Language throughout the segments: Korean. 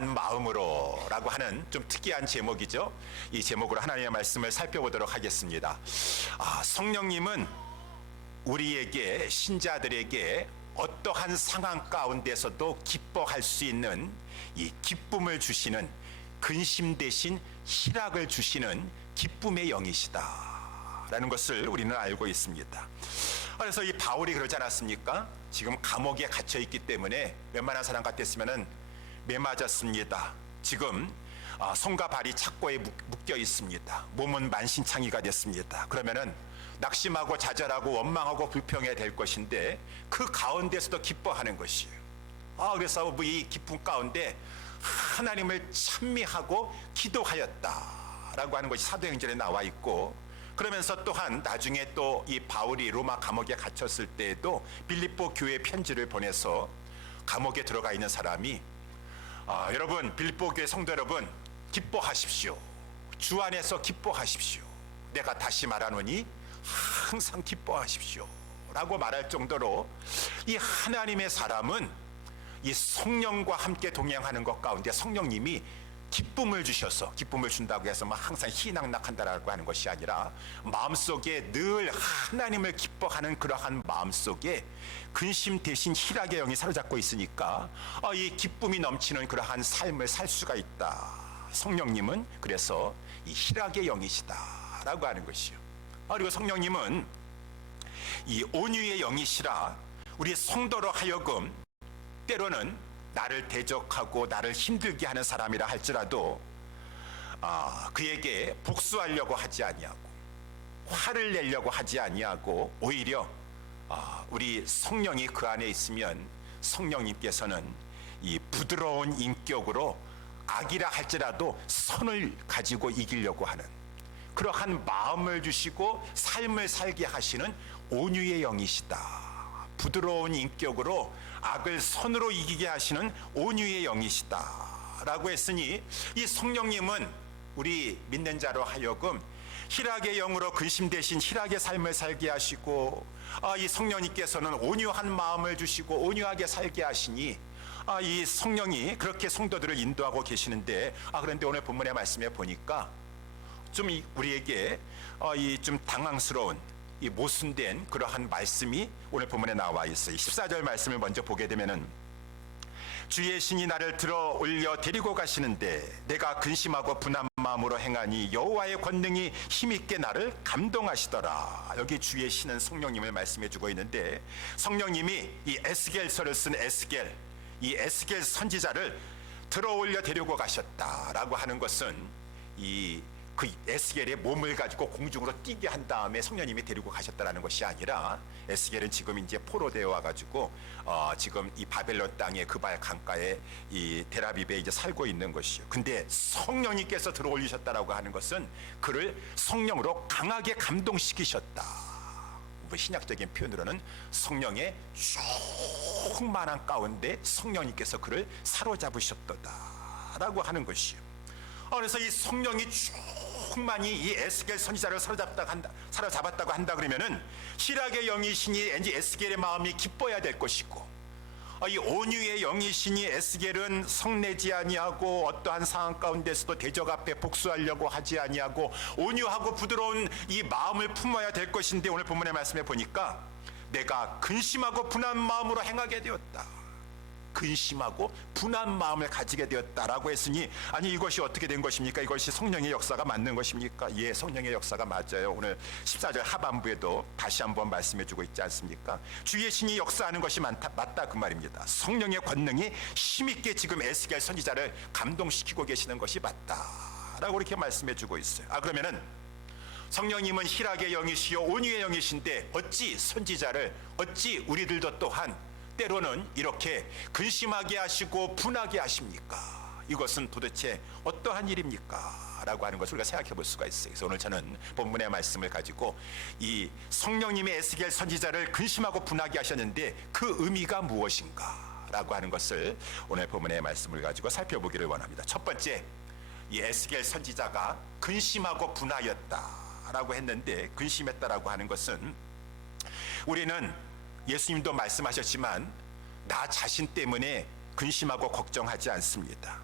마음으로 라고 하는 좀 특이한 제목이죠. 이 제목으로 하나님의 말씀을 살펴보도록 하겠습니다. 성령님은 우리에게, 신자들에게 어떠한 상황 가운데서도 기뻐할 수 있는 이 기쁨을 주시는, 근심 대신 희락을 주시는 기쁨의 영이시다 라는 것을 우리는 알고 있습니다. 그래서 이 바울이 그러지 않았습니까? 지금 감옥에 갇혀 있기 때문에 웬만한 사람 같았으면은 매 맞았습니다. 지금 손과 발이 착고에 묶여 있습니다. 몸은 만신창이가 됐습니다. 그러면은 낙심하고 좌절하고 원망하고 불평해야 될 것인데 그 가운데서도 기뻐하는 것이에요. 그래서 이 기쁨 가운데 하나님을 찬미하고 기도하였다라고 하는 것이 사도행전에 나와 있고, 그러면서 또한 나중에 또 이 바울이 로마 감옥에 갇혔을 때에도 빌립보 교회 편지를 보내서 감옥에 들어가 있는 사람이 여러분, 빌립보 교회 성도 여러분, 기뻐하십시오. 주 안에서 기뻐하십시오. 내가 다시 말하노니 항상 기뻐하십시오 라고 말할 정도로 이 하나님의 사람은 이 성령과 함께 동행하는 것 가운데 성령님이 기쁨을 주셔서, 기쁨을 준다고 해서 항상 희낙낙한다라고 하는 것이 아니라 마음속에 늘 하나님을 기뻐하는 그러한 마음속에 근심 대신 희락의 영이 사로잡고 있으니까 이 기쁨이 넘치는 그러한 삶을 살 수가 있다. 성령님은 그래서 이 희락의 영이시다라고 하는 것이요. 그리고 성령님은 이 온유의 영이시라 우리 성도로 하여금 때로는 나를 대적하고 나를 힘들게 하는 사람이라 할지라도 그에게 복수하려고 하지 아니하고 화를 내려고 하지 아니하고 오히려 우리 성령이 그 안에 있으면 성령님께서는 이 부드러운 인격으로 악이라 할지라도 선을 가지고 이기려고 하는 그러한 마음을 주시고 삶을 살게 하시는 온유의 영이시다. 부드러운 인격으로 악을 선으로 이기게 하시는 온유의 영이시다 라고 했으니, 이 성령님은 우리 믿는 자로 하여금 희락의 영으로 근심 대신 희락의 삶을 살게 하시고, 이 성령님께서는 온유한 마음을 주시고 온유하게 살게 하시니 이 성령이 그렇게 성도들을 인도하고 계시는데, 그런데 오늘 본문의 말씀에 보니까 좀 우리에게 이 좀 당황스러운, 이 모순된 그러한 말씀이 오늘 본문에 나와 있어요. 14절 말씀을 먼저 보게 되면은, 주의 신이 나를 들어 올려 데리고 가시는데 내가 근심하고 분한 마음으로 행하니 여호와의 권능이 힘있게 나를 감동하시더라. 여기 주의 신은 성령님을 말씀해 주고 있는데, 성령님이 이 에스겔서를 쓴 에스겔, 이 에스겔 선지자를 들어 올려 데리고 가셨다라고 하는 것은 그 에스겔의 몸을 가지고 공중으로 뛰게 한 다음에 성령님이 데리고 가셨다라는 것이 아니라, 에스겔은 지금 이제 포로되어 와가지고 지금 이 바벨론 땅의 그발 강가에 이 데라비브에 이제 살고 있는 것이요. 근데 성령님께서 들어올리셨다라고 하는 것은 그를 성령으로 강하게 감동시키셨다. 신약적인 표현으로는 성령의 충만한 가운데 성령님께서 그를 사로잡으셨다라고 하는 것이요. 그래서 이 성령이 충만히 이 에스겔 선지자를 사로잡았다고 한다 그러면은 희락의 영이시니 에스겔의 마음이 기뻐야 될 것이고, 이 온유의 영이시니 에스겔은 성내지 아니하고 어떠한 상황 가운데서도 대적 앞에 복수하려고 하지 아니하고 온유하고 부드러운 이 마음을 품어야 될 것인데, 오늘 본문의 말씀에 보니까 내가 근심하고 분한 마음으로 행하게 되었다. 근심하고 분한 마음을 가지게 되었다라고 했으니, 아니 이것이 어떻게 된 것입니까? 이것이 성령의 역사가 맞는 것입니까? 예, 성령의 역사가 맞아요. 오늘 14절 하반부에도 다시 한번 말씀해 주고 있지 않습니까? 주의 신이 역사하는 것이 맞다 그 말입니다. 성령의 권능이 힘있게 지금 에스겔 선지자를 감동시키고 계시는 것이 맞다라고 이렇게 말씀해 주고 있어요. 그러면은 성령님은 희락의 영이시요 온유의 영이신데 어찌 선지자를, 어찌 우리들도 또한 때로는 이렇게 근심하게 하시고 분하게 하십니까? 이것은 도대체 어떠한 일입니까? 라고 하는 것을 우리가 생각해 볼 수가 있어요. 그래서 오늘 저는 본문의 말씀을 가지고 이 성령님의 에스겔 선지자를 근심하고 분하게 하셨는데 그 의미가 무엇인가? 라고 하는 것을 오늘 본문의 말씀을 가지고 살펴보기를 원합니다. 첫 번째, 이 에스겔 선지자가 근심하고 분하였다라고 했는데, 근심했다라고 하는 것은 우리는 예수님도 말씀하셨지만 나 자신 때문에 근심하고 걱정하지 않습니다.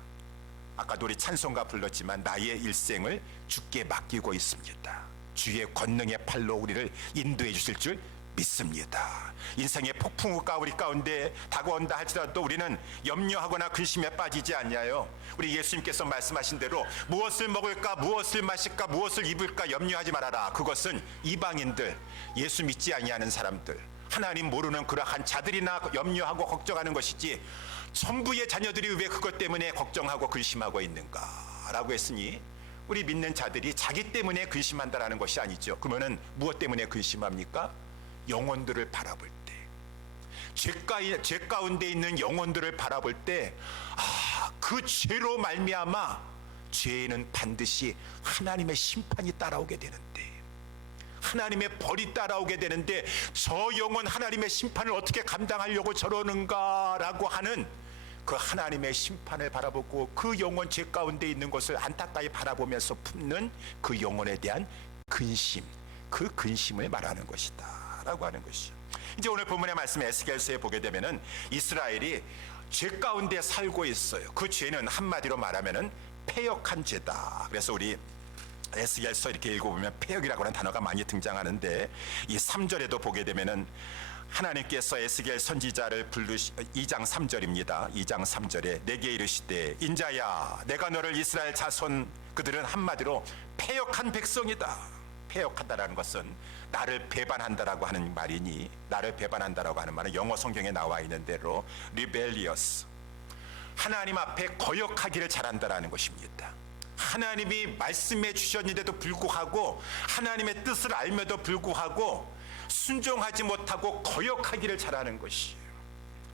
아까도 우리 찬송가 불렀지만 나의 일생을 주께 맡기고 있습니다. 주의 권능의 팔로 우리를 인도해 주실 줄 믿습니다. 인생의 폭풍우가 우리 가운데 다가온다 할지라도 우리는 염려하거나 근심에 빠지지 않냐요. 우리 예수님께서 말씀하신 대로 무엇을 먹을까, 무엇을 마실까, 무엇을 입을까 염려하지 말아라. 그것은 이방인들, 예수 믿지 아니하는 사람들, 하나님 모르는 그러한 자들이나 염려하고 걱정하는 것이지 전부의 자녀들이 왜 그것 때문에 걱정하고 근심하고 있는가라고 했으니 우리 믿는 자들이 자기 때문에 근심한다라는 것이 아니죠. 그러면은 무엇 때문에 근심합니까? 영혼들을 바라볼 때, 죄 가운데 있는 영혼들을 바라볼 때, 그 죄로 말미암아 죄에는 반드시 하나님의 심판이 따라오게 되는데, 하나님의 벌이 따라오게 되는데 저 영혼 하나님의 심판을 어떻게 감당하려고 저러는가라고 하는 그 하나님의 심판을 바라보고 그 영혼 죄 가운데 있는 것을 안타까이 바라보면서 품는 그 영혼에 대한 근심, 그 근심을 말하는 것이다 라고 하는 것이죠. 이제 오늘 본문의 말씀 에스겔서에 보게 되면은 이스라엘이 죄 가운데 살고 있어요. 그 죄는 한마디로 말하면은 패역한 죄다. 그래서 우리 에스겔서 이렇게 읽어보면 패역이라고 하는 단어가 많이 등장하는데, 이 3절에도 보게 되면은 하나님께서 에스겔 선지자를 2장 3절입니다. 2장 3절에 내게 이르시되 인자야 내가 너를 이스라엘 자손, 그들은 한마디로 패역한 백성이다. 패역하다라는 것은 나를 배반한다라고 하는 말이니, 나를 배반한다라고 하는 말은 영어 성경에 나와 있는 대로 rebellious, 하나님 앞에 거역하기를 잘한다라는 것입니다. 하나님이 말씀해 주셨는데도 불구하고, 하나님의 뜻을 알면도 불구하고 순종하지 못하고 거역하기를 잘하는 것이에요.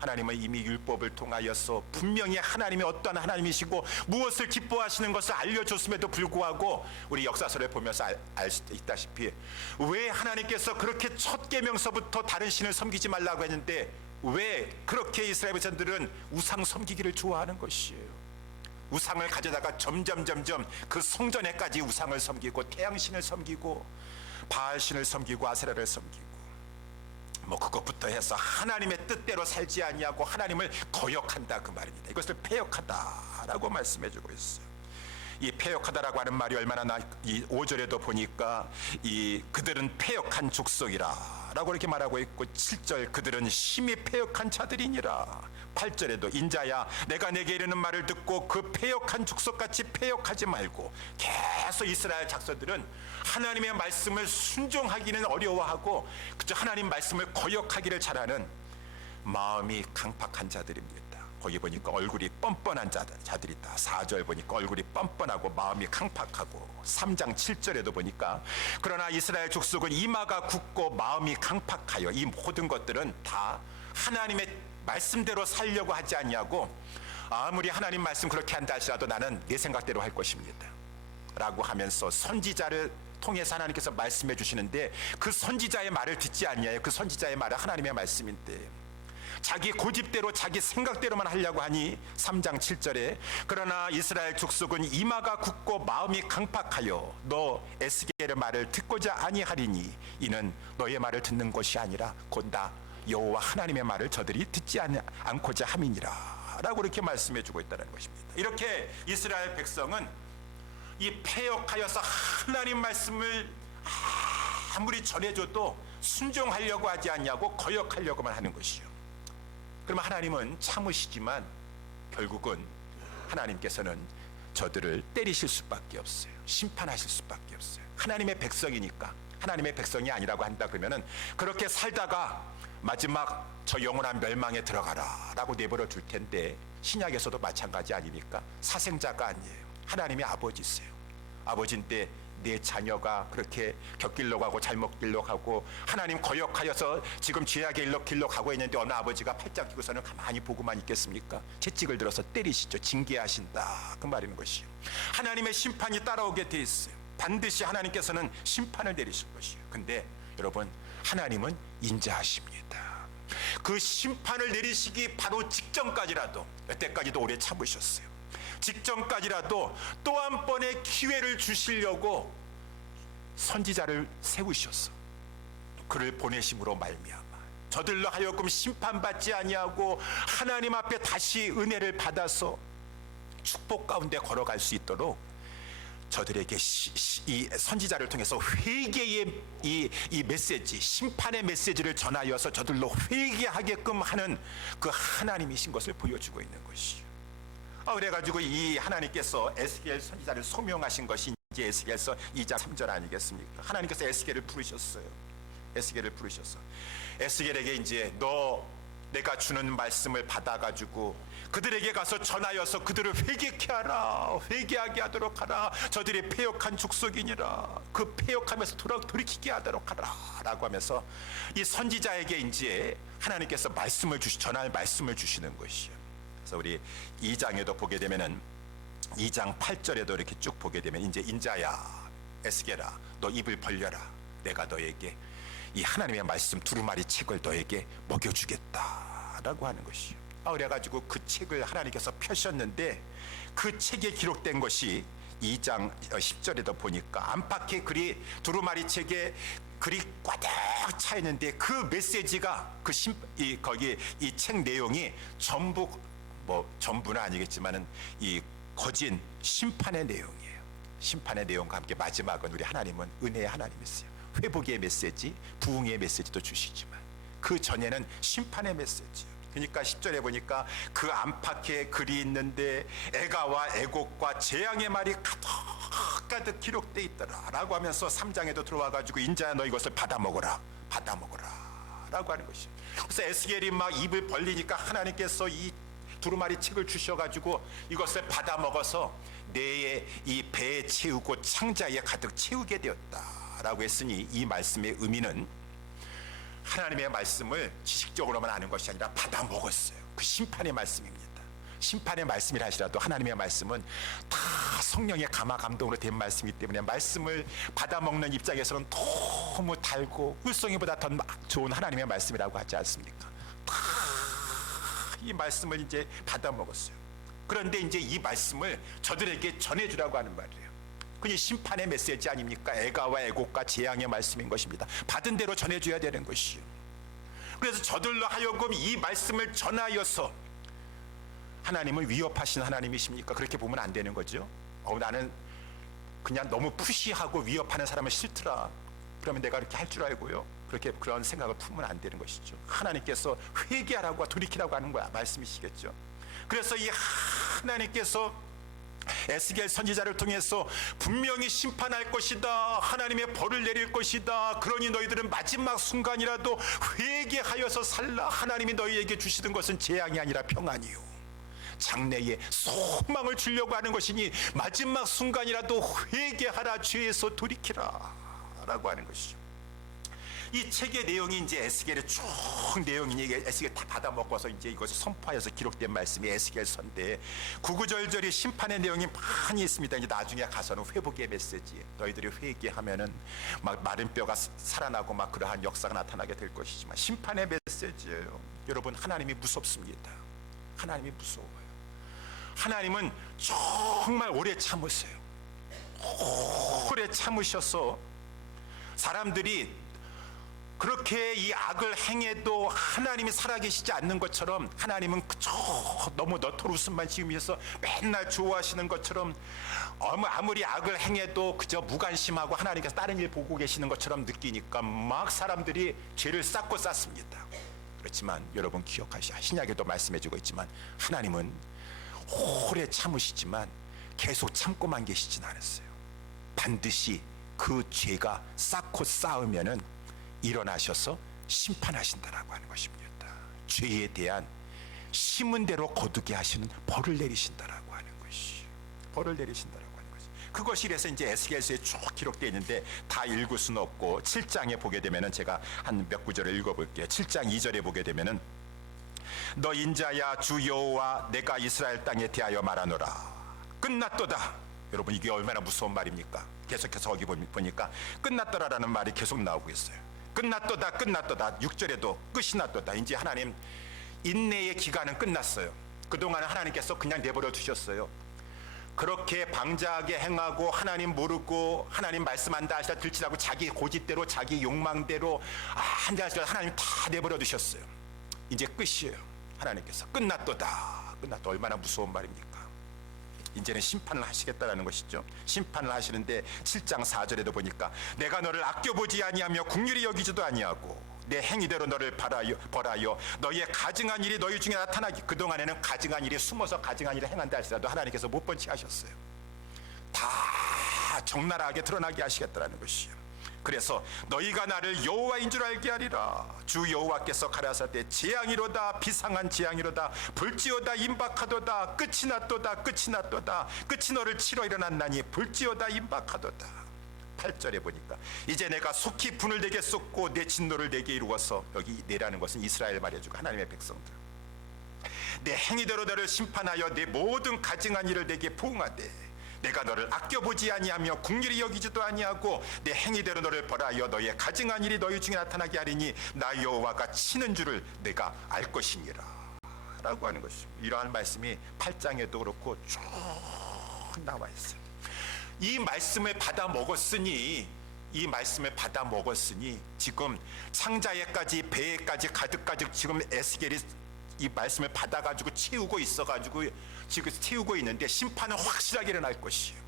하나님은 이미 율법을 통하여서 분명히 하나님이 어떠한 하나님이시고 무엇을 기뻐하시는 것을 알려줬음에도 불구하고 우리 역사서를 보면서 알 수 있다시피 왜 하나님께서 그렇게 첫 계명서부터 다른 신을 섬기지 말라고 했는데 왜 그렇게 이스라엘 백성들은 우상 섬기기를 좋아하는 것이에요. 우상을 가져다가 점점 그 성전에까지 우상을 섬기고 태양신을 섬기고 바알신을 섬기고 아세라를 섬기고 그것부터 해서 하나님의 뜻대로 살지 아니하고 하나님을 거역한다 그 말입니다. 이것을 패역하다라고 말씀해주고 있어요. 이 패역하다라고 하는 말이 얼마나 이 5절에도 보니까 이 그들은 패역한 족속이라라고 이렇게 말하고 있고, 7절 그들은 심히 패역한 자들이니라. 8절에도 인자야 내가 내게 이르는 말을 듣고 그 패역한 족속같이 패역하지 말고. 계속 이스라엘 작서들은 하나님의 말씀을 순종하기는 어려워하고 그저 하나님 말씀을 거역하기를 잘하는 마음이 강팍한 자들입니다. 거기 보니까 얼굴이 뻔뻔한 자들이 있다. 4절 보니까 얼굴이 뻔뻔하고 마음이 강팍하고, 3장 7절에도 보니까 그러나 이스라엘 족속은 이마가 굳고 마음이 강팍하여, 이 모든 것들은 다 하나님의 말씀대로 살려고 하지 않냐고, 아무리 하나님 말씀 그렇게 한다 할지라도 나는 내 생각대로 할 것입니다 라고 하면서 선지자를 통해서 하나님께서 말씀해 주시는데 그 선지자의 말을 듣지 않냐요. 그 선지자의 말은 하나님의 말씀인데 자기 고집대로 자기 생각대로만 하려고 하니 3장 7절에 그러나 이스라엘 족속은 이마가 굳고 마음이 강팍하여 너 에스겔의 말을 듣고자 아니하리니 이는 너의 말을 듣는 것이 아니라 곧 나 여호와 하나님의 말을 저들이 듣지 않고자 함이니라 라고 이렇게 말씀해 주고 있다는 것입니다. 이렇게 이스라엘 백성은 이 패역하여서 하나님 말씀을 아무리 전해줘도 순종하려고 하지 않냐고 거역하려고만 하는 것이요. 그러면 하나님은 참으시지만 결국은 하나님께서는 저들을 때리실 수밖에 없어요. 심판하실 수밖에 없어요. 하나님의 백성이니까. 하나님의 백성이 아니라고 한다 그러면은 그렇게 살다가 마지막 저 영원한 멸망에 들어가라 라고 내버려 둘 텐데, 신약에서도 마찬가지 아닙니까? 사생자가 아니에요. 하나님의 아버지세요. 아버지인데 내 자녀가 그렇게 곁길로 가고 잘못 길로 가고 하나님 거역하여서 지금 죄악의 길로 가고 있는데 어느 아버지가 팔짱 끼고서는 가만히 보고만 있겠습니까? 채찍을 들어서 때리시죠. 징계하신다 그 말인 것이요. 하나님의 심판이 따라오게 돼 있어요. 반드시 하나님께서는 심판을 내리실 것이에요. 근데 여러분, 하나님은 인자하십니다. 그 심판을 내리시기 바로 직전까지라도, 여태까지도 오래 참으셨어요. 직전까지라도 또 한 번의 기회를 주시려고 선지자를 세우셨어. 그를 보내심으로 말미암아 저들로 하여금 심판받지 아니하고 하나님 앞에 다시 은혜를 받아서 축복 가운데 걸어갈 수 있도록 저들에게 이 선지자를 통해서 회개의 이 메시지, 심판의 메시지를 전하여서 저들로 회개하게끔 하는 그 하나님이신 것을 보여주고 있는 것이요. 그래가지고 이 하나님께서 에스겔 선지자를 소명하신 것이 이제 에스겔서 2장 3절 아니겠습니까? 하나님께서 에스겔을 부르셨어요. 에스겔을 부르셔서 에스겔에게 이제 너 내가 주는 말씀을 받아가지고 그들에게 가서 전하여서 그들을 회개케 하라, 회개하게 하도록 하라. 저들이 패역한 족속이니라. 그 패역하면서 돌이키게 하도록 하라 라고 하면서 이 선지자에게 이제 하나님께서 전할 말씀을 주시는 것이요. 그래서 우리 2장에도 보게 되면은 2장 8절에도 이렇게 쭉 보게 되면 이제 인자야 에스겔아 너 입을 벌려라. 내가 너에게 이 하나님의 말씀 두루마리 책을 너에게 먹여주겠다라고 하는 것이요. 그래가지고 그 책을 하나님께서 펴셨는데 그 책에 기록된 것이 2장 10절에도 보니까 안팎에 글이 두루마리 책에 글이 꽉 차 있는데 그 메시지가 거기 이 책 내용이 전부 전부는 아니겠지만은 이 거진 심판의 내용이에요. 심판의 내용과 함께 마지막은 우리 하나님은 은혜의 하나님이세요. 회복의 메시지, 부흥의 메시지도 주시지만 그 전에는 심판의 메시지. 그러니까 10절에 보니까 그 안팎에 글이 있는데 애가와 애곡과 재앙의 말이 가득 기록돼 있더라 라고 하면서 3장에도 들어와가지고 인자야 너 이것을 받아 먹어라 라고 하는 것이죠. 그래서 에스겔이 막 입을 벌리니까 하나님께서 이 두루마리 책을 주셔가지고 이것을 받아 먹어서 내 이 배에 채우고 창자에 가득 채우게 되었다라고 했으니 이 말씀의 의미는 하나님의 말씀을 지식적으로만 아는 것이 아니라 받아 먹었어요. 그 심판의 말씀입니다. 심판의 말씀이라 하시라도 하나님의 말씀은 다 성령의 감화 감동으로 된 말씀이기 때문에 말씀을 받아 먹는 입장에서는 너무 달고 울송이보다 더 좋은 하나님의 말씀이라고 하지 않습니까? 다 이 말씀을 이제 받아 먹었어요. 그런데 이제 이 말씀을 저들에게 전해주라고 하는 말이에요. 그게 심판의 메시지 아닙니까? 애가와 애곡과 재앙의 말씀인 것입니다. 받은 대로 전해줘야 되는 것이요. 그래서 저들로 하여금 이 말씀을 전하여서 하나님을 위협하신 하나님이십니까? 그렇게 보면 안 되는 거죠. 나는 그냥 너무 푸시하고 위협하는 사람은 싫더라. 그러면 내가 이렇게 할 줄 알고요. 그런 생각을 품으면 안 되는 것이죠. 하나님께서 회개하라고 돌이키라고 하는 거야 말씀이시겠죠. 그래서 이 하나님께서 에스겔 선지자를 통해서 분명히 심판할 것이다. 하나님의 벌을 내릴 것이다. 그러니 너희들은 마지막 순간이라도 회개하여서 살라. 하나님이 너희에게 주시는 것은 재앙이 아니라 평안이요 장래에 소망을 주려고 하는 것이니 마지막 순간이라도 회개하라. 죄에서 돌이키라 라고 하는 것이죠. 이 책의 내용이 이제 에스겔의 쭉 내용이니 에스겔 다 받아 먹어서 이제 이것을 선포하여서 기록된 말씀이 에스겔서인데 구구절절이 심판의 내용이 많이 있습니다. 이제 나중에 가서는 회복의 메시지. 너희들이 회개하면은 막 마른 뼈가 살아나고 막 그러한 역사가 나타나게 될 것이지만 심판의 메시지예요. 여러분 하나님이 무섭습니다. 하나님이 무서워요. 하나님은 정말 오래 참으세요. 오래 참으셔서 사람들이 그렇게 이 악을 행해도 하나님이 살아계시지 않는 것처럼 하나님은 그저 너무 너토로 웃음만 지으면서 맨날 좋아하시는 것처럼 아무리 악을 행해도 그저 무관심하고 하나님께서 다른 일 보고 계시는 것처럼 느끼니까 막 사람들이 죄를 쌓고 쌓습니다. 그렇지만 여러분 기억하시오. 신약에도 말씀해주고 있지만 하나님은 오래 참으시지만 계속 참고만 계시진 않았어요. 반드시 그 죄가 쌓고 쌓으면은 일어나셔서 심판하신다라고 하는 것입니다. 죄에 대한 심은 대로 거두게 하시는 벌을 내리신다라고 하는 것이 벌을 내리신다라고 하는 것이 그것이 그래서 이제 에스겔서에 쭉 기록되어 있는데 다 읽을 수는 없고 7장에 보게 되면은 제가 한 몇 구절을 읽어볼게요. 7장 2절에 보게 되면은 너 인자야 주 여호와 내가 이스라엘 땅에 대하여 말하노라 끝났도다. 여러분 이게 얼마나 무서운 말입니까? 계속해서 거기 보니까 끝났더라라는 말이 계속 나오고 있어요. 끝났도다 끝났도다. 6절에도 끝이 났도다. 이제 하나님 인내의 기간은 끝났어요. 그동안 하나님께서 그냥 내버려 두셨어요. 그렇게 방자하게 행하고 하나님 모르고 하나님 말씀한다 하시다 들치라고 자기 고집대로 자기 욕망대로 한다 하시다 하나님 다 내버려 두셨어요. 이제 끝이에요. 하나님께서 끝났도다. 끝났다. 얼마나 무서운 말입니까? 이제는 심판을 하시겠다라는 것이죠. 심판을 하시는데 7장 4절에도 보니까 내가 너를 아껴보지 아니하며 긍휼히 여기지도 아니하고 내 행위대로 너를 벌하여 너희의 가증한 일이 너희 중에 나타나기. 그동안에는 가증한 일이 숨어서 가증한 일을 행한다 할지라도 하나님께서 못 본 채 하셨어요. 다 적나라하게 드러나게 하시겠다라는 것이요. 그래서 너희가 나를 여호와인 줄 알게 하리라. 주 여호와께서 가라사대 재앙이로다 비상한 재앙이로다 볼지어다 임박하도다. 끝이 났도다 끝이 났도다. 끝이 너를 치러 일어났나니 볼지어다 임박하도다. 8절에 보니까 이제 내가 속히 분을 내게 쏟고 내 진노를 내게 이루어서, 여기 내라는 것은 이스라엘 말해주고 하나님의 백성들, 내 행위대로 너를 심판하여 내 모든 가증한 일을 내게 보응하되 내가 너를 아껴보지 아니하며 긍휼히 여기지도 아니하고 내 행위대로 너를 벌하여 너의 가증한 일이 너희 중에 나타나게 하리니 나 여호와가 치는 줄을 내가 알 것이니라 라고 하는 것입니다. 이러한 말씀이 8장에도 그렇고 쭉 나와 있어요. 이 말씀을 받아 먹었으니 지금 창자에까지 배에까지 가득가득 지금 에스겔이 이 말씀을 받아가지고 채우고 있어가지고 지금 채우고 있는데 심판은 확실하게 일어날 것이에요.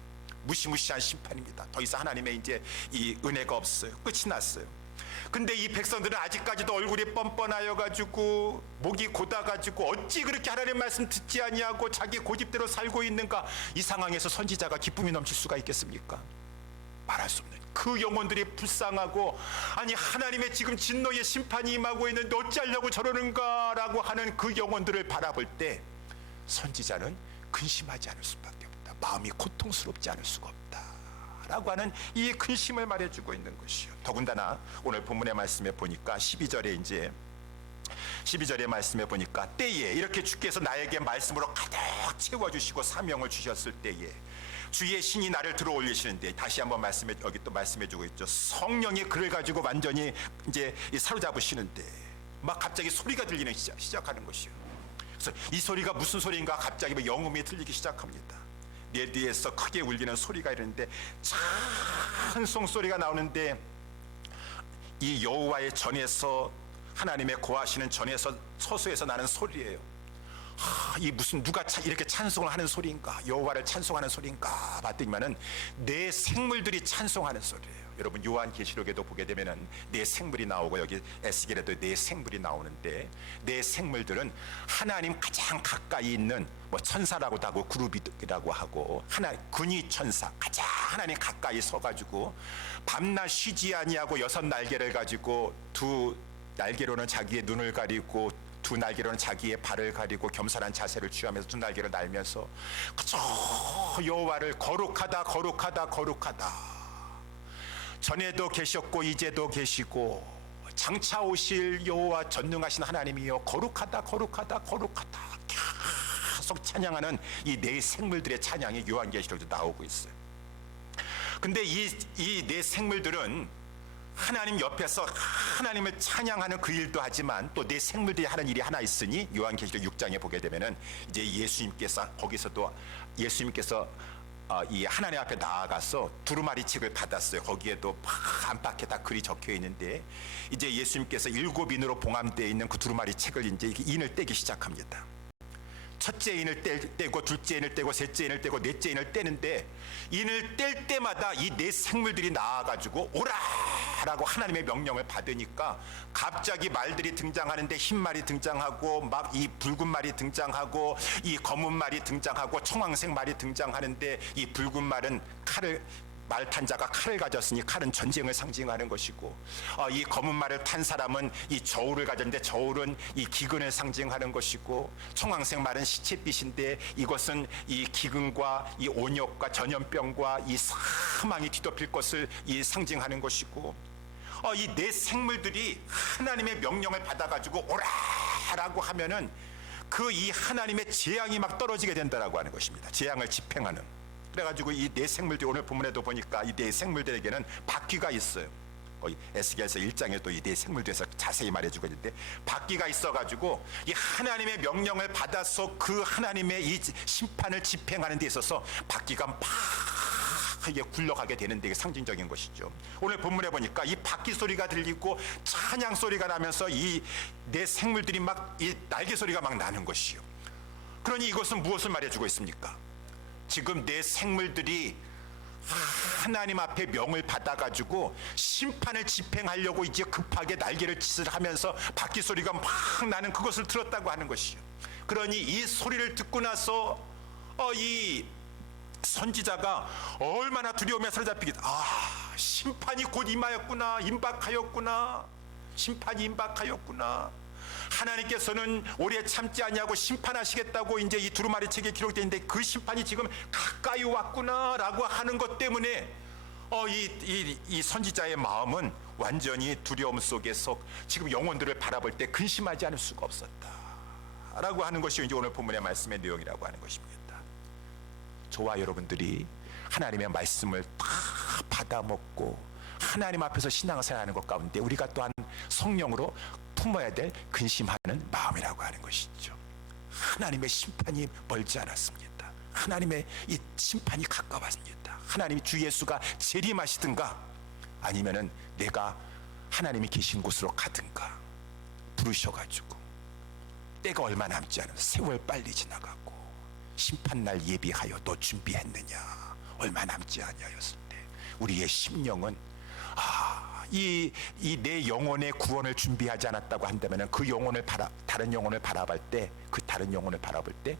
무시무시한 심판입니다. 더 이상 하나님의 이제 이 은혜가 없어요. 끝이 났어요. 근데 이 백성들은 아직까지도 얼굴이 뻔뻔하여 가지고 목이 고다 가지고 어찌 그렇게 하나님 말씀 듣지 아니하고 자기 고집대로 살고 있는가. 이 상황에서 선지자가 기쁨이 넘칠 수가 있겠습니까? 말할 수 없는 그 영혼들이 불쌍하고, 아니 하나님의 지금 진노의 심판이 임하고 있는데 어찌하려고 저러는가 라고 하는 그 영혼들을 바라볼 때 선지자는 근심하지 않을 수밖에 없다. 마음이 고통스럽지 않을 수가 없다 라고 하는 이 근심을 말해주고 있는 것이요. 더군다나 오늘 본문의 말씀에 보니까 12절의 말씀에 보니까 때에 이렇게 주께서 나에게 말씀으로 가득 채워주시고 사명을 주셨을 때에 주의 신이 나를 들어 올리시는데, 다시 한번 여기 또 말씀해주고 있죠. 성령이 그를 가지고 완전히 이제 사로잡으시는데 막 갑자기 소리가 들리는 시작하는 것이요. 그래서 이 소리가 무슨 소리인가 갑자기 영음이 들리기 시작합니다. 내 뒤에서 크게 울리는 소리가 이러는데 찬송 소리가 나오는데 이 여호와의 전에서, 하나님의 거하시는 전에서 처소에서 나는 소리예요. 이 무슨 누가 이렇게 찬송을 하는 소리인가, 여호와를 찬송하는 소리인가 봤더니만은 내 생물들이 찬송하는 소리예요. 여러분 요한계시록에도 보게 되면은 내 생물이 나오고 여기 에스겔에도 내 생물이 나오는데, 내 생물들은 하나님 가장 가까이 있는 뭐 천사라고도 하고 그룹이라고 하고 근위 천사, 가장 하나님 가까이 서가지고 밤낮 쉬지 아니하고 6날개를 가지고 두 날개로는 자기의 눈을 가리고 두 날개로는 자기의 발을 가리고 겸손한 자세를 취하면서 두 날개를 날면서 그저 여호와를 거룩하다 거룩하다 거룩하다, 전에도 계셨고 이제도 계시고 장차 오실 여호와 전능하신 하나님이여 거룩하다 거룩하다 거룩하다 계속 찬양하는 이 네 생물들의 찬양이 요한계시록에도 나오고 있어요. 근데 이 네 생물들은 하나님 옆에서 하나님을 찬양하는 그 일도 하지만 또 내 생물들이 하는 일이 하나 있으니, 요한계시록 6장에 보게 되면은 이제 예수님께서 이 하나님 앞에 나아가서 두루마리 책을 받았어요. 거기에도 안팎에 다 글이 적혀 있는데 이제 예수님께서 7인으로 봉함되어 있는 그 두루마리 책을 이제 인을 떼기 시작합니다. 첫째 인을 떼고 둘째 인을 떼고 셋째 인을 떼고 넷째 인을 떼는데, 인을 뗄 때마다 이 네 생물들이 나와가지고 오라라고 하나님의 명령을 받으니까 갑자기 말들이 등장하는데, 흰 말이 등장하고 막 이 붉은 말이 등장하고 이 검은 말이 등장하고 청황색 말이 등장하는데, 이 붉은 말은 말 탄 자가 칼을 가졌으니 칼은 전쟁을 상징하는 것이고, 이 검은 말을 탄 사람은 이 저울을 가졌는데 저울은 이 기근을 상징하는 것이고, 청황색 말은 시쳇빛인데 이것은 이 기근과 이 온역과 전염병과 이 사망이 뒤덮일 것을 상징하는 것이고, 이 네 생물들이 하나님의 명령을 받아가지고 오라라고 하면은 그 이 하나님의 재앙이 막 떨어지게 된다라고 하는 것입니다. 재앙을 집행하는. 그래가지고 이 네 생물들, 오늘 본문에도 보니까 이 네 생물들에게는 바퀴가 있어요. 거기 에스겔서 1장에 또 이 네 생물들에서 자세히 말해주고 있는데, 바퀴가 있어가지고 이 하나님의 명령을 받아서 그 하나님의 이 심판을 집행하는 데 있어서 바퀴가 막 이게 굴러가게 되는 데 상징적인 것이죠. 오늘 본문에 보니까 이 바퀴 소리가 들리고 찬양 소리가 나면서 이 네 생물들이 막 이 날개 소리가 막 나는 것이요. 그러니 이것은 무엇을 말해주고 있습니까? 지금 내 생물들이 하나님 앞에 명을 받아가지고 심판을 집행하려고 이제 급하게 날개를 하면서 바퀴 소리가 막 나는 그것을 들었다고 하는 것이요. 그러니 이 소리를 듣고 나서 이 선지자가 얼마나 두려움에 사로잡히겠다. 심판이 곧 임박하였구나. 심판이 임박하였구나. 하나님께서는 오래 참지 아니하고 심판하시겠다고 이제 이 두루마리 책에 기록되어 있는데 그 심판이 지금 가까이 왔구나라고 하는 것 때문에 이 선지자의 마음은 완전히 두려움 속에서 지금 영혼들을 바라볼 때 근심하지 않을 수가 없었다라고 하는 것이 이제 오늘 본문의 말씀의 내용이라고 하는 것입니다. 저와 여러분들이 하나님의 말씀을 다 받아먹고 하나님 앞에서 신앙생활하는 것 가운데 우리가 또한 성령으로 품어야 될 근심하는 마음이라고 하는 것이죠. 하나님의 심판이 멀지 않았습니다. 하나님의 이 심판이 가까웠습니다. 하나님이 주 예수가 재림하시든가 아니면은 내가 하나님이 계신 곳으로 가든가 부르셔가지고 때가 얼마 남지 않은 세월 빨리 지나가고 심판날 예비하여 너 준비했느냐 얼마 남지 아니하였을 때 우리의 심령은 이 내 영혼의 구원을 준비하지 않았다고 한다면 그 영혼을 다른 영혼을 바라볼 때 그 다른 영혼을 바라볼 때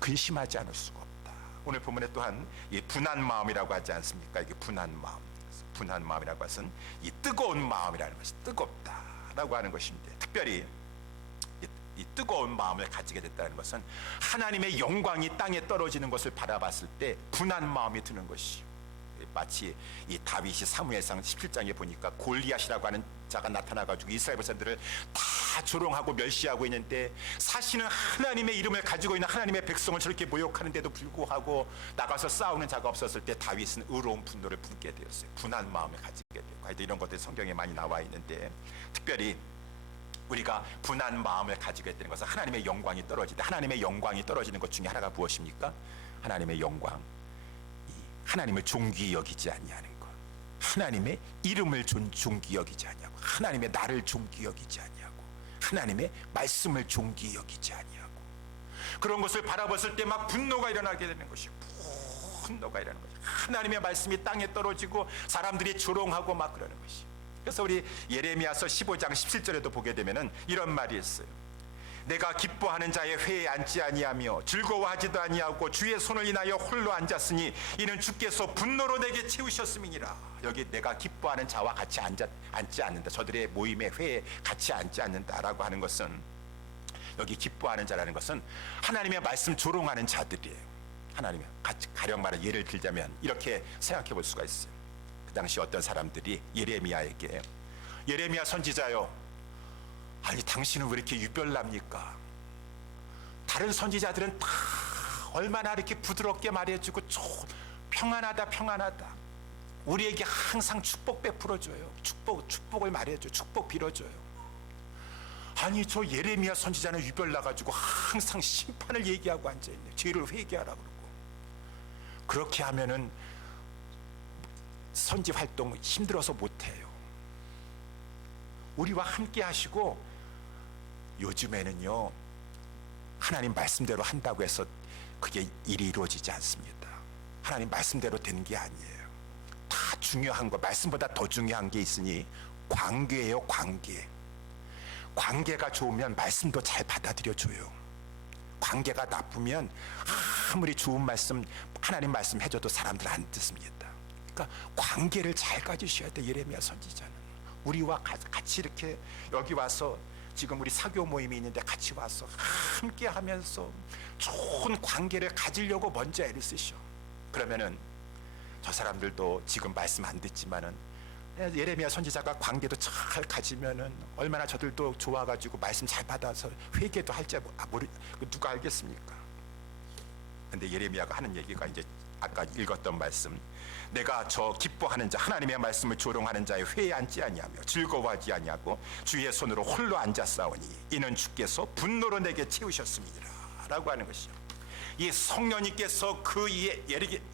근심하지 않을 수가 없다. 오늘 본문에 또한 이 분한 마음이라고 하지 않습니까? 이게 분한 마음이라고 해서는 이 뜨거운 마음이라는 것이 뜨겁다라고 하는 것인데 특별히 이 뜨거운 마음을 가지게 됐다는 것은 하나님의 영광이 땅에 떨어지는 것을 바라봤을 때 분한 마음이 드는 것이요. 마치 이 다윗이 사무엘상 17장에 보니까 골리앗이라고 하는 자가 나타나가지고 이스라엘 백성들을 다 조롱하고 멸시하고 있는데 사실은 하나님의 이름을 가지고 있는 하나님의 백성을 저렇게 모욕하는데도 불구하고 나가서 싸우는 자가 없었을 때 다윗은 의로운 분노를 품게 되었어요. 분한 마음을 가지게 되고 하여튼 이런 것들이 성경에 많이 나와 있는데 특별히 우리가 분한 마음을 가지게 되는 것은 하나님의 영광이 떨어질 때 하나님의 영광이 떨어지는 것 중에 하나가 무엇입니까? 하나님의 영광, 하나님을 존귀히 여기지 아니하는 것, 하나님의 이름을 존귀히 여기지 아니하고 하나님의 나를 존귀히 여기지 아니하고 하나님의 말씀을 존귀히 여기지 아니하고 그런 것을 바라봤을 때 막 분노가 일어나게 되는 것이 분노가 일어나는 것이 하나님의 말씀이 땅에 떨어지고 사람들이 조롱하고 막 그러는 것이. 그래서 우리 예레미야서 15장 17절에도 보게 되면은 이런 말이 있어요. 내가 기뻐하는 자의 회에 앉지 아니하며 즐거워하지도 아니하고 주의 손을 인하여 홀로 앉았으니 이는 주께서 분노로 내게 채우셨음이니라. 여기 내가 기뻐하는 자와 같이 앉지 않는다. 저들의 모임의 회에 같이 앉지 않는다라고 하는 것은 여기 기뻐하는 자라는 것은 하나님의 말씀 조롱하는 자들이에요. 하나님의 가령 말해 예를 들자면 이렇게 생각해 볼 수가 있어요. 그 당시 어떤 사람들이 예레미야에게 예레미야 선지자요, 아니 당신은 왜 이렇게 유별납니까? 다른 선지자들은 다 얼마나 이렇게 부드럽게 말해주고 평안하다 우리에게 항상 축복 베풀어줘요. 축복을 말해줘, 축복 빌어줘요. 아니 저 예레미야 선지자는 유별나가지고 항상 심판을 얘기하고 앉아있네. 죄를 회개하라고 그러고. 그렇게 하면은 선지 활동 힘들어서 못해요. 우리와 함께 하시고 요즘에는요 하나님 말씀대로 한다고 해서 그게 일이 이루어지지 않습니다. 하나님 말씀대로 되는 게 아니에요. 다 중요한 거, 말씀보다 더 중요한 게 있으니 관계예요. 관계가 좋으면 말씀도 잘 받아들여줘요. 관계가 나쁘면 아무리 좋은 말씀, 하나님 말씀 해줘도 사람들 안 듣습니다. 그러니까 관계를 잘 가지셔야 돼. 예레미야 선지자는 우리와 같이 이렇게 여기 와서 지금 우리 사교 모임이 있는데 같이 와서 함께 하면서 좋은 관계를 가지려고 먼저 애를 쓰셔. 그러면은 저 사람들도 지금 말씀 안 듣지만은 예레미야 선지자가 관계도 잘 가지면은 얼마나 저들도 좋아가지고 말씀 잘 받아서 회개도 할지 누가 알겠습니까? 근데 예레미야가 하는 얘기가 이제 아까 읽었던 말씀, 내가 저 기뻐하는 자 하나님의 말씀을 조롱하는 자의 회에 앉지 아니하며 즐거워하지 아니하고 주의 손으로 홀로 앉았사오니 이는 주께서 분노로 내게 채우셨음이니라 라고 하는 것이죠. 이 성령님께서 그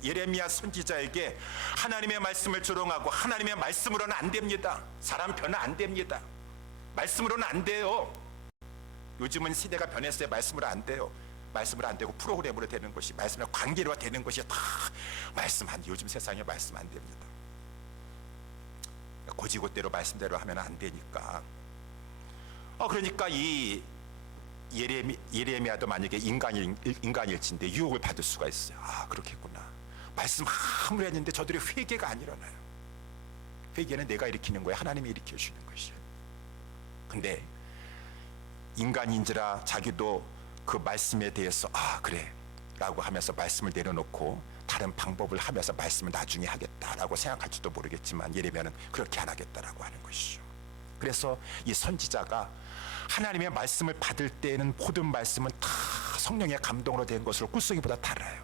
예레미야 선지자에게 하나님의 말씀을 조롱하고 하나님의 말씀으로는 안 됩니다. 사람 변화 안 됩니다. 말씀으로는 안 돼요. 요즘은 시대가 변했어요. 말씀으로 안 돼요. 말씀으로 안 되고 프로그램으로 되는 것이, 말씀으로 관계로 되는 것이 다 말씀 안, 요즘 세상에 말씀 안 됩니다. 고지고대로 말씀대로 하면 안 되니까. 그러니까 이 예레미야도 만약에 인간일진데 유혹을 받을 수가 있어요. 그렇겠구나. 말씀 아무리 했는데 저들의 회개가 안 일어나요. 회개는 내가 일으키는 거예요. 하나님이 일으켜 주는 것이에요. 근데 인간인지라 자기도 그 말씀에 대해서 그래 라고 하면서 말씀을 내려놓고 다른 방법을 하면서 말씀을 나중에 하겠다라고 생각할지도 모르겠지만, 예레미야는 그렇게 안 하겠다라고 하는 것이죠. 그래서 이 선지자가 하나님의 말씀을 받을 때는 모든 말씀은 다 성령의 감동으로 된 것으로 꿀송이보다 달아요.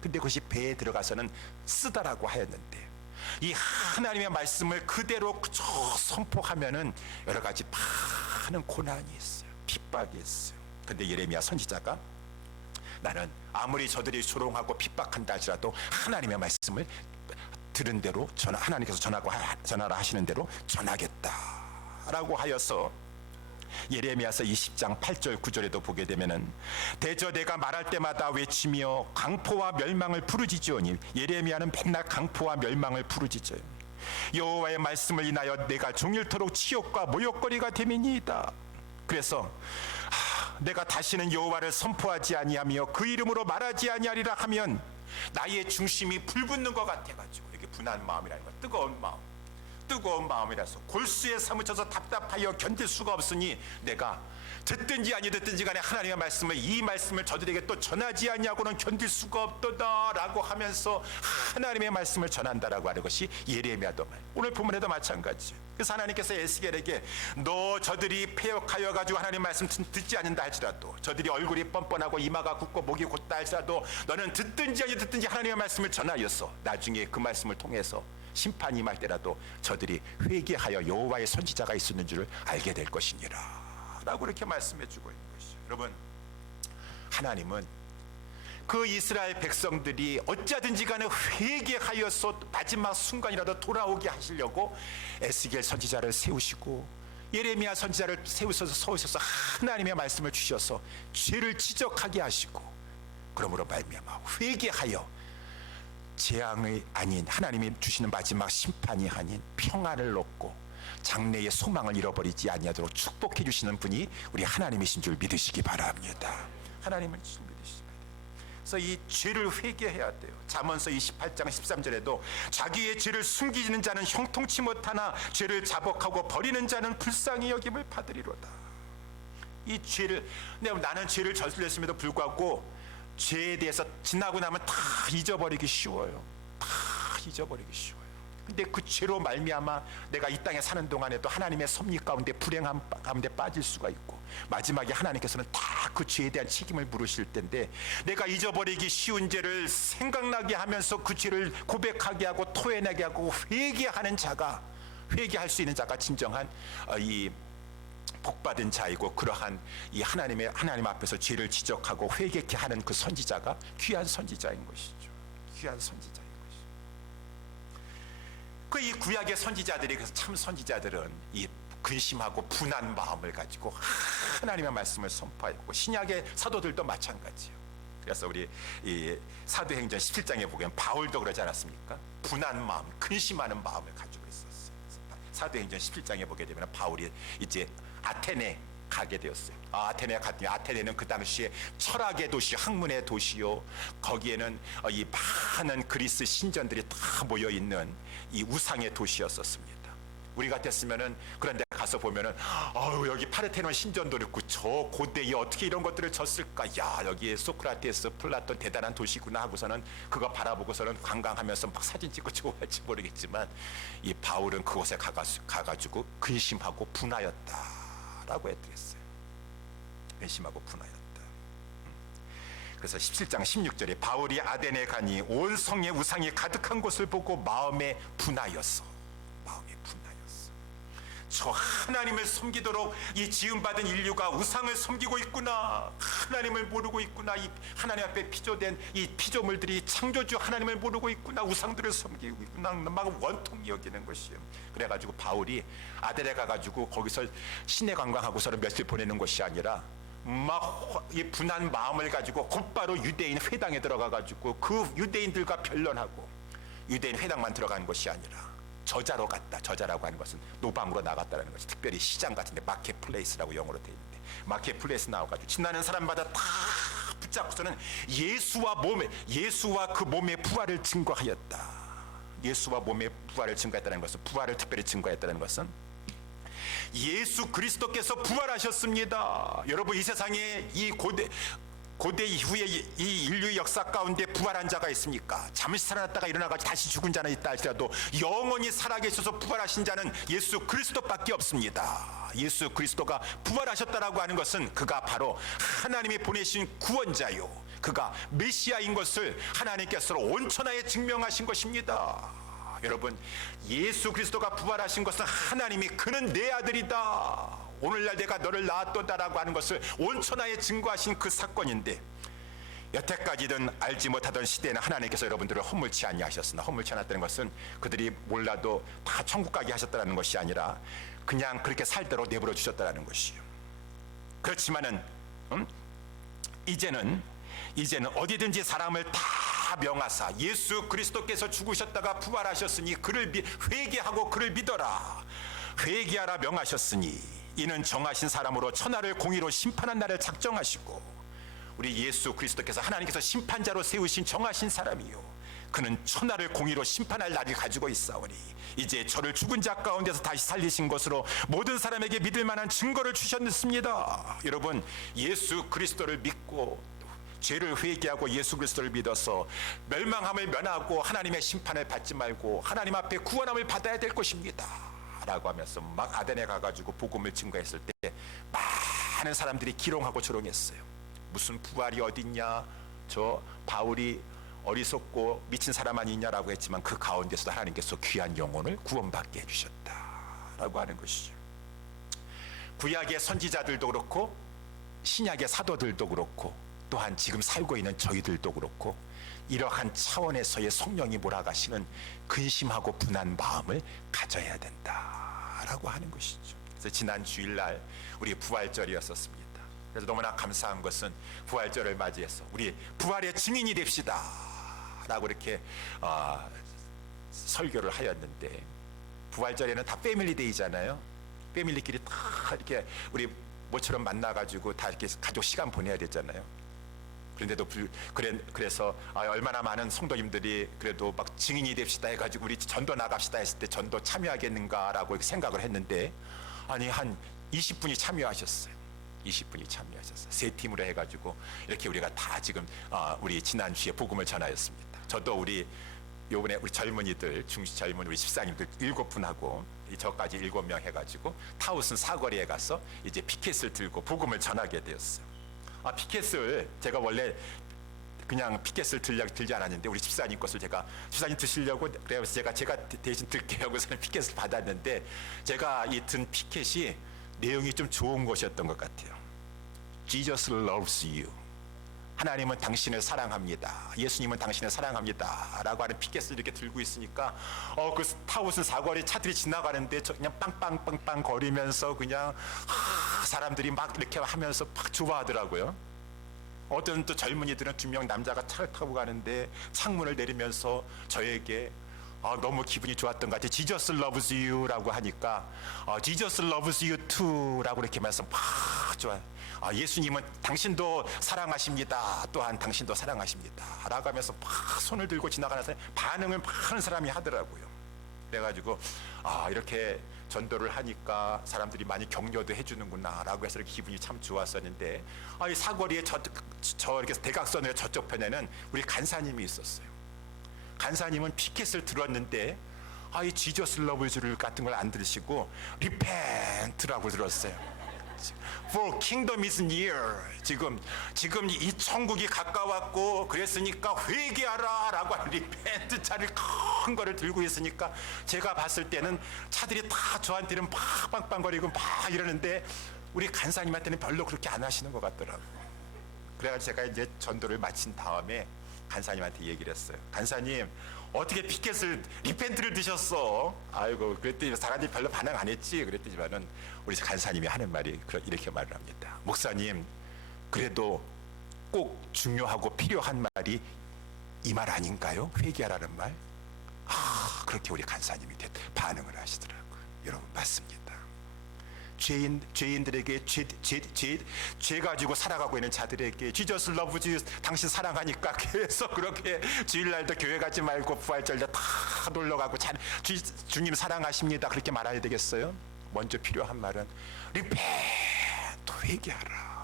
근데 그것이 배에 들어가서는 쓰다라고 하였는데, 이 하나님의 말씀을 그대로 선포하면은 여러 가지 많은 고난이 있어요. 핍박이 있어요. 근데 예레미야 선지자가 나는 아무리 저들이 조롱하고 핍박한다 할지라도 하나님의 말씀을 들은 대로 하나님께서 전하라 하시는 대로 전하겠다라고 하여서 예레미야서 20장 8절 9절에도 보게 되면은 대저 내가 말할 때마다 외치며 강포와 멸망을 부르짖으오니, 예레미야는 맨날 강포와 멸망을 부르짖어요. 여호와의 말씀을 인하여 내가 종일토록 치욕과 모욕거리가 됨이니이다. 그래서 내가 다시는 여호와를 선포하지 아니하며 그 이름으로 말하지 아니하리라 하면 나의 중심이 불붙는 것 같아가지고, 이게 분한 마음이라는 거, 뜨거운 마음이라서 골수에 사무쳐서 답답하여 견딜 수가 없으니 내가 듣든지 아니 듣든지 간에 하나님의 말씀을, 이 말씀을 저들에게 또 전하지 아니하고는 견딜 수가 없도다라고 하면서 하나님의 말씀을 전한다라고 하는 것이 예레미야도 오늘 본문에도 마찬가지예요. 그래서 하나님께서 에스겔에게 너 저들이 패역하여 가지고 하나님 말씀 듣지 않는다 할지라도, 저들이 얼굴이 뻔뻔하고 이마가 굳고 목이 곧다 할지라도 너는 듣든지 아니 듣든지 하나님의 말씀을 전하여서 나중에 그 말씀을 통해서 심판이 임할 때라도 저들이 회개하여 여호와의 선지자가 있었는 줄을 알게 될 것이니라 라고 이렇게 말씀해 주고 있는 것이죠. 여러분, 하나님은 그 이스라엘 백성들이 어찌하든지 간에 회개하여서 마지막 순간이라도 돌아오게 하시려고 에스겔 선지자를 세우시고 예레미야 선지자를 세우셔서 하나님의 말씀을 주셔서 죄를 지적하게 하시고, 그러므로 말미암아 회개하여 재앙이 아닌 하나님이 주시는 마지막 심판이 아닌 평안을 얻고 장래의 소망을 잃어버리지 아니하도록 축복해 주시는 분이 우리 하나님이신 줄 믿으시기 바랍니다. 하나님을 믿으시기 바랍니다. 그래서 이 죄를 회개해야 돼요. 잠언서 28장 13절에도 자기의 죄를 숨기는 자는 형통치 못하나 죄를 자복하고 버리는 자는 불쌍히 여김을 받으리로다. 이 죄를, 나는 죄를 저질렀음에도 불구하고 죄에 대해서 지나고 나면 다 잊어버리기 쉬워요. 다 잊어버리기 쉬워요. 근데 그 죄로 말미암아 내가 이 땅에 사는 동안에도 하나님의 섭리 가운데 불행함 가운데 빠질 수가 있고, 마지막에 하나님께서는 다 그 죄에 대한 책임을 물으실 텐데, 내가 잊어버리기 쉬운 죄를 생각나게 하면서 그 죄를 고백하게 하고 토해내게 하고 회개하는 자가, 회개할 수 있는 자가 진정한 이 복받은 자이고, 그러한 이 하나님 앞에서 죄를 지적하고 회개케 하는 그 선지자가 귀한 선지자인 것이죠. 귀한 선지자인 것이죠. 그 이 구약의 선지자들이, 그래서 참 선지자들은 이 근심하고 분한 마음을 가지고 하나님의 말씀을 선포하였고, 신약의 사도들도 마찬가지예요. 그래서 우리 이 사도행전 17장에 보면 바울도 그러지 않았습니까? 분한 마음, 근심하는 마음을 가지고 있었어요. 사도행전 17장에 보게 되면 바울이 이제 아테네 가게 되었어요. 아테네 갔더니, 아테네는 그 당시에 철학의 도시, 학문의 도시요, 거기에는 이 많은 그리스 신전들이 다 모여 있는 이 우상의 도시였었습니다. 우리 같았으면은 그런 데 가서 보면은 여기 파르테논 신전도 있고 저 고대에 어떻게 이런 것들을 졌을까, 야 여기 소크라테스, 플라톤 대단한 도시구나 하고서는 그거 바라보고서는 관광하면서 막 사진 찍고 좋아할지 모르겠지만, 이 바울은 그곳에 가가지고 근심하고 분하였다라고 했겠어요. 근심하고 분하였다. 그래서 17장 16절에 바울이 아덴에 가니 온 성에 우상이 가득한 곳을 보고 마음에 분하였어. 저 하나님을 섬기도록 이 지음받은 인류가 우상을 섬기고 있구나, 하나님을 모르고 있구나, 이 하나님 앞에 피조된 이 피조물들이 창조주 하나님을 모르고 있구나, 우상들을 섬기고 있구나, 막 원통이 여기는 것이에요. 그래가지고 바울이 아덴에 가가지고 거기서 시내 관광하고서는 며칠 보내는 것이 아니라 막 이 분한 마음을 가지고 곧바로 유대인 회당에 들어가 가지고 그 유대인들과 변론하고, 유대인 회당만 들어간 것이 아니라 저자로 갔다. 저자라고 하는 것은 노방으로 나갔다는 것이, 특별히 시장 같은데 마켓플레이스라고 영어로 되어 있는데 마켓플레이스 나와가지고 지나는 사람마다 다 붙잡고서는 예수와 그 몸의 부활을 증거하였다. 예수와 몸의 부활을 증거했다는 것은, 부활을 특별히 증거했다는 것은 예수 그리스도께서 부활하셨습니다. 여러분, 이 세상에 이 고대 이후에 이 인류 역사 가운데 부활한 자가 있습니까? 잠시 살아났다가 일어나가지고 다시 죽은 자는 있다 할지라도 영원히 살아계셔서 부활하신 자는 예수 그리스도밖에 없습니다. 예수 그리스도가 부활하셨다라고 하는 것은 그가 바로 하나님이 보내신 구원자요, 그가 메시아인 것을 하나님께서 온천하에 증명하신 것입니다. 여러분, 예수 그리스도가 부활하신 것은 하나님이 그는 내 아들이다, 오늘날 내가 너를 낳았도다라고 하는 것을 온천하에 증거하신 그 사건인데, 여태까지는 알지 못하던 시대에는 하나님께서 여러분들을 허물치 아니하셨으나, 허물치 않았다는 것은 그들이 몰라도 다 천국 가게 하셨다는 것이 아니라 그냥 그렇게 살대로 내버려 주셨다는 것이요. 그렇지만은 이제는 어디든지 사람을 다 명하사 예수 그리스도께서 죽으셨다가 부활하셨으니 그를 회개하고 그를 믿어라, 회개하라 명하셨으니 이는 정하신 사람으로 천하를 공의로 심판한 날을 작정하시고, 우리 예수 그리스도께서 하나님께서 심판자로 세우신 정하신 사람이요, 그는 천하를 공의로 심판할 날을 가지고 있사오니 이제 저를 죽은 자 가운데서 다시 살리신 것으로 모든 사람에게 믿을 만한 증거를 주셨습니다. 여러분, 예수 그리스도를 믿고 죄를 회개하고 예수 그리스도를 믿어서 멸망함을 면하고 하나님의 심판을 받지 말고 하나님 앞에 구원함을 받아야 될 것입니다 라고 하면서 막 아덴에 가가지고 복음을 증거했을 때 많은 사람들이 기롱하고 조롱했어요. 무슨 부활이 어딨냐, 저 바울이 어리석고 미친 사람 아니냐라고 했지만 그 가운데서도 하나님께서 귀한 영혼을 구원받게 해주셨다라고 하는 것이죠. 구약의 선지자들도 그렇고 신약의 사도들도 그렇고 또한 지금 살고 있는 저희들도 그렇고 이러한 차원에서의 성령이 몰아가시는 근심하고 분한 마음을 가져야 된다라고 하는 것이죠. 그래서 지난 주일날 우리 부활절이었었습니다. 그래서 너무나 감사한 것은 부활절을 맞이해서 우리 부활의 증인이 됩시다 라고 이렇게 설교를 하였는데, 부활절에는 다 패밀리데이잖아요. 패밀리끼리 다 이렇게 우리 모처럼 만나가지고 다 이렇게 가족 시간 보내야 되잖아요. 그런데도 그래서 얼마나 많은 성도님들이 그래도 막 증인이 됩시다 해가지고 우리 전도 나갑시다 했을 때 전도 참여하겠는가라고 생각을 했는데, 아니 한 20분이 참여하셨어요. 20분이 참여하셨어요. 세 팀으로 해가지고 이렇게 우리가 다 지금 우리 지난주에 복음을 전하였습니다. 저도 요번에 우리 젊은이들, 중시 젊은 우리 집사님들 7분하고 저까지 7명 해가지고 타우슨 사거리에 가서 이제 피켓을 들고 복음을 전하게 되었어요. 피켓을 제가 원래 그냥 피켓을 들지 않았는데 우리 집사님 것을 집사님 드시려고 그래서 제가 대신 들게요 하고서는 피켓을 받았는데, 제가 이 든 피켓이 내용이 좀 좋은 것이었던 것 같아요. Jesus loves you. 하나님은 당신을 사랑합니다. 예수님은 당신을 사랑합니다 라고 하는 피켓을 이렇게 들고 있으니까 그 타우슨 사거리 차들이 지나가는데 그냥 빵빵빵빵 거리면서 그냥 사람들이 막 이렇게 하면서 막 좋아하더라고요. 어떤 또 젊은이들은 2명 남자가 차를 타고 가는데 창문을 내리면서 저에게 너무 기분이 좋았던 것 같아요. Jesus loves you 라고 하니까 Jesus loves you too 라고 이렇게 하면서 막 좋아요. 예수님은 당신도 사랑하십니다. 또한 당신도 사랑하십니다 라고 하면서 막 손을 들고 지나가는 사람이 반응을 많은 사람이 하더라고요. 그래가지고 이렇게 전도를 하니까 사람들이 많이 격려도 해주는구나 라고 해서 기분이 참 좋았었는데, 이 사거리에 저 이렇게 대각선의 저쪽 편에는 우리 간사님이 있었어요. 간사님은 피켓을 들었는데 이 지저스 러브즈를 같은 걸 안 들으시고 리펜트라고 들었어요. For kingdom is near. 지금 이 천국이 가까웠고 그랬으니까 회개하라 라고 하는 리펜트 차를 큰 거를 들고 있으니까 제가 봤을 때는 차들이 다 저한테는 막 빵빵거리고 막 이러는데 우리 간사님한테는 별로 그렇게 안 하시는 것 같더라고요. 그래가지고 제가 이제 전도를 마친 다음에 간사님한테 얘기를 했어요. 간사님, 어떻게 피켓을 리펜트를 드셨어? 아이고, 그랬더니 사람들이 별로 반응 안 했지. 그랬더니만은 우리 간사님이 하는 말이 이렇게 말을 합니다. 목사님, 그래도 꼭 중요하고 필요한 말이 이 말 아닌가요? 회개하라는 말. 그렇게 우리 간사님이 반응을 하시더라고요. 여러분, 맞습니다. 죄인들에게 죄 가지고 살아가고 있는 자들에게 Jesus loves you, 당신 사랑하니까 계속 그렇게 주일날도 교회 가지 말고 부활절도 다 놀러가고 주님 사랑하십니다 그렇게 말해야 되겠어요? 먼저 필요한 말은 repent, 회개하라.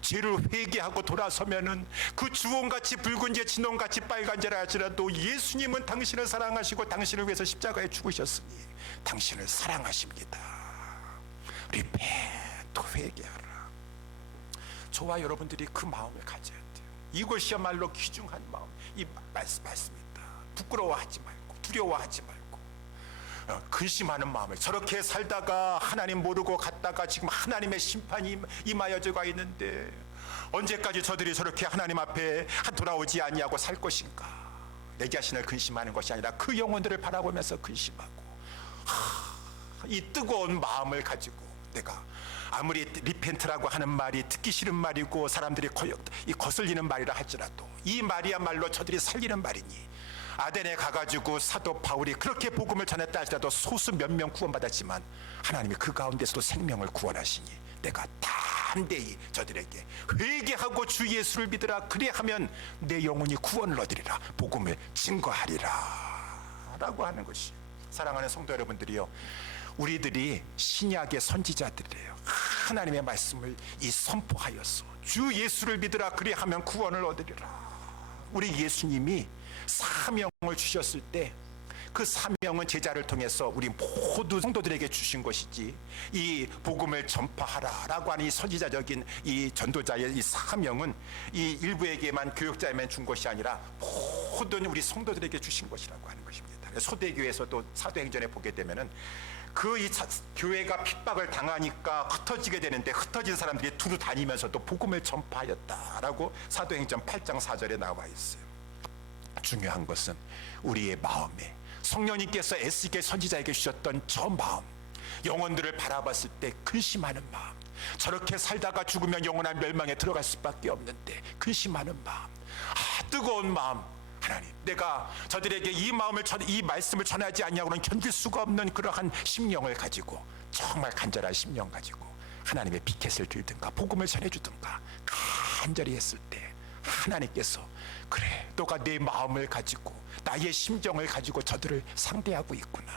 죄를 회개하고 돌아서면은 그 주홍같이 붉은 죄, 진홍같이 빨간 죄라 할지라도 예수님은 당신을 사랑하시고 당신을 위해서 십자가에 죽으셨으니 당신을 사랑하십니다. repent, 회개하라. 저와 여러분들이 그 마음을 가져야 돼요. 이것이야말로 귀중한 마음. 이 말씀입니다. 부끄러워하지 말고 두려워하지 말고 근심하는 마음을. 저렇게 살다가 하나님 모르고 갔다가 지금 하나님의 심판이 임하여져가 있는데 언제까지 저들이 저렇게 하나님 앞에 돌아오지 않냐고 살 것인가. 내 자신을 근심하는 것이 아니라 그 영혼들을 바라보면서 근심하고 이 뜨거운 마음을 가지고 내가 아무리 리펜트라고 하는 말이 듣기 싫은 말이고 사람들이 거슬리는 말이라 할지라도 이 말이야말로 저들이 살리는 말이니 아덴에 가가지고 사도 바울이 그렇게 복음을 전했다 할지라도 소수 몇 명 구원받았지만 하나님이 그 가운데서도 생명을 구원하시니 내가 담대히 저들에게 회개하고 주 예수를 믿으라. 그리하면 내 영혼이 구원을 얻으리라. 복음을 증거하리라 라고 하는 것이. 사랑하는 성도 여러분들이요, 우리들이 신약의 선지자들이에요. 하나님의 말씀을 선포하여서 주 예수를 믿으라. 그리하면 구원을 얻으리라. 우리 예수님이 사명을 주셨을 때 그 사명은 제자를 통해서 우리 모두 성도들에게 주신 것이지, 이 복음을 전파하라 라고 하는 이 선지자적인 이 전도자의 이 사명은 이 일부에게만, 교육자에만 준 것이 아니라 모든 우리 성도들에게 주신 것이라고 하는 것입니다. 소대교에서도 사도행전에 보게 되면은 이 교회가 핍박을 당하니까 흩어지게 되는데 흩어진 사람들이 두루 다니면서도 복음을 전파하였다라고 사도행전 8장 4절에 나와 있어요. 중요한 것은 우리의 마음에 성령님께서 에스겔 선지자에게 주셨던 저 마음, 영혼들을 바라봤을 때 근심하는 마음, 저렇게 살다가 죽으면 영원한 멸망에 들어갈 수밖에 없는데 근심하는 마음, 뜨거운 마음. 하나님, 내가 저들에게 이 말씀을 전하지 않냐고는 견딜 수가 없는 그러한 심령을 가지고, 정말 간절한 심령 가지고 하나님의 피켓을 들든가 복음을 전해주든가 간절히 했을 때 하나님께서 그래, 너가 내 마음을 가지고 나의 심정을 가지고 저들을 상대하고 있구나.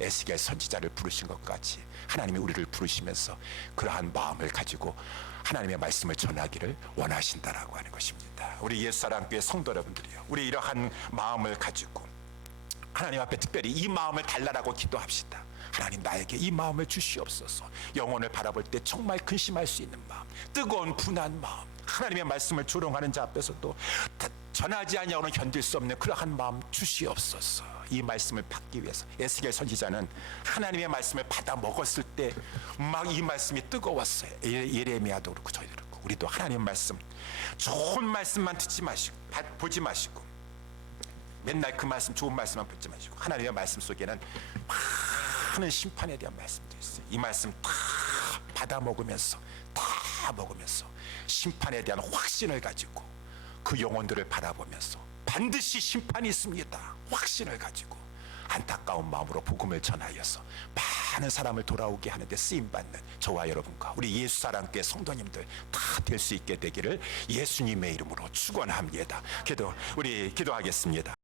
에스겔 선지자를 부르신 것 같이 하나님이 우리를 부르시면서 그러한 마음을 가지고 하나님의 말씀을 전하기를 원하신다라고 하는 것입니다. 우리 예수사랑교회 성도 여러분들이요, 우리 이러한 마음을 가지고 하나님 앞에 특별히 이 마음을 달라라고 기도합시다. 하나님, 나에게 이 마음을 주시옵소서. 영혼을 바라볼 때 정말 근심할 수 있는 마음, 뜨거운 분한 마음, 하나님의 말씀을 조롱하는 자 앞에서도 전하지 아니하고는 견딜 수 없는 그러한 마음 주시옵소서. 이 말씀을 받기 위해서 에스겔 선지자는 하나님의 말씀을 받아 먹었을 때 막 이 말씀이 뜨거웠어요. 예레미야도 그렇고 저희도 그렇고 우리도 하나님의 말씀, 좋은 말씀만 듣지 마시고 보지 마시고 맨날 그 말씀, 좋은 말씀만 듣지 마시고 하나님의 말씀 속에는 많은 심판에 대한 말씀도 있어요. 이 말씀 다 받아 먹으면서 심판에 대한 확신을 가지고 그 영혼들을 바라보면서 반드시 심판이 있습니다. 확신을 가지고 안타까운 마음으로 복음을 전하여서 많은 사람을 돌아오게 하는데 쓰임받는 저와 여러분과 우리 예수사랑교회 성도님들 다 될 수 있게 되기를 예수님의 이름으로 축원합니다. 우리 기도하겠습니다.